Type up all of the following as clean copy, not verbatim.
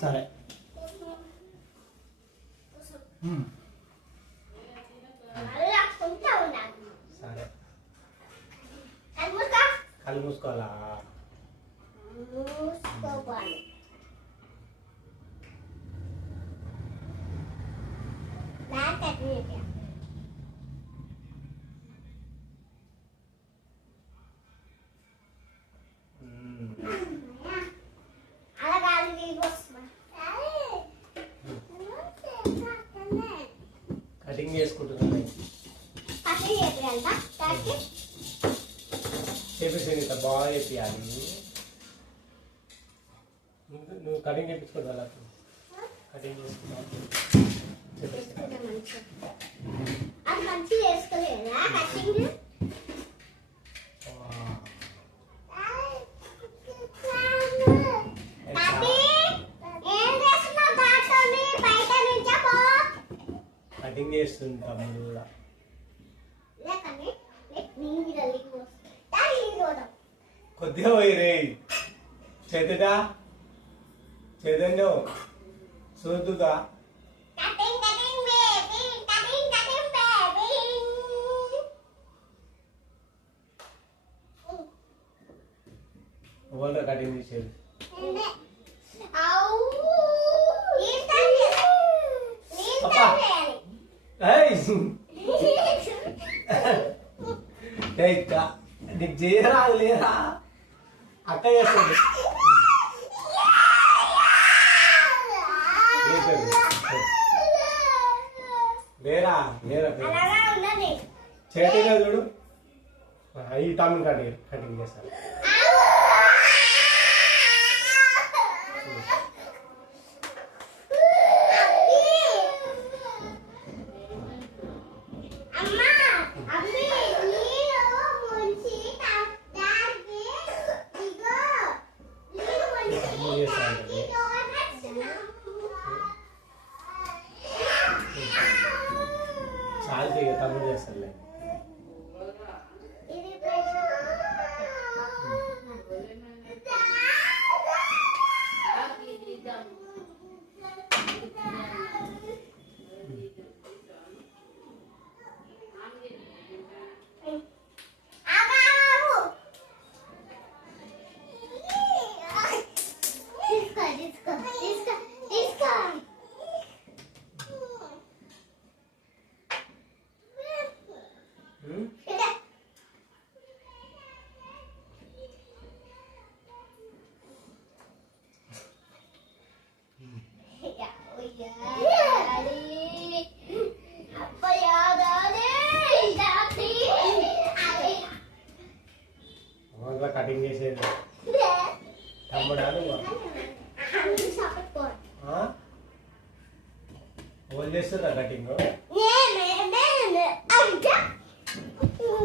సరే సరే కళ్ళు మూసుకోవాలా కటింగ్ చేసుకుంటున్నాను చేపించండి ఇంత బాగా చేయాలి నువ్వు కటింగ్ చేయించుకోవాలి కటింగ్ చేసుకున్నావు కటింగ్ చేస్తుంది తమ్ముడు కూడా కొద్దిగా పోయి రే చైతన్య చైతన్యం చూద్దుగా ఓల్గా కటింగ్ చేసేది నీకు చేయరా లేరా అక్క చేస్తుంది లేరా లేరా చేతిగా చూడు ఈ తమ్ముని కటింగ్ చేస్తాను చాలా తమ్ముడు చేస్తానులే కటింగ్ చేసేది తమ్ముడా ఓన్ చేస్తుందా కటింగ్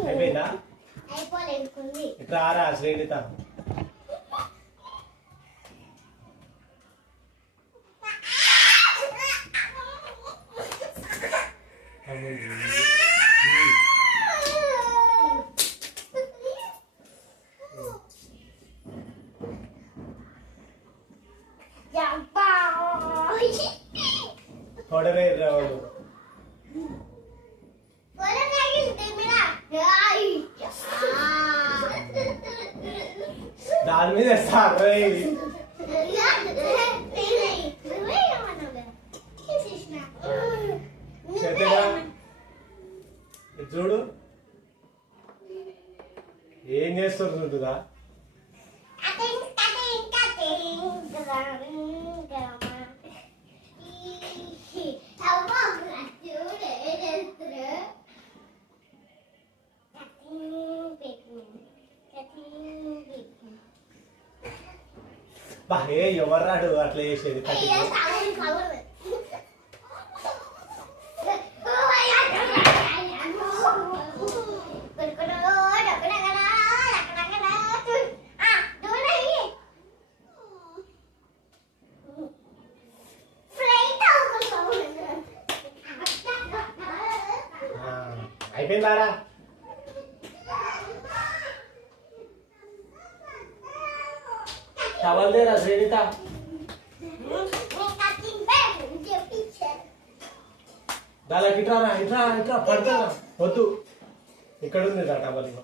అయిపోయిందా ఇట్లా ఆరా శ్రేణిత थोड़े रावण दाल में साग रही చూడు ఏం చేస్తారు చూడుదా బాహే ఎవర్రాడు అట్లా చేసేది అయిపోయిందారా టవల్ దేరా శ్రేణిత చాలా ఇట్రా ఇట్రా ఇట్రా పడతారా వద్దు ఇక్కడ ఉంది రా టవల్ ఇవ్వ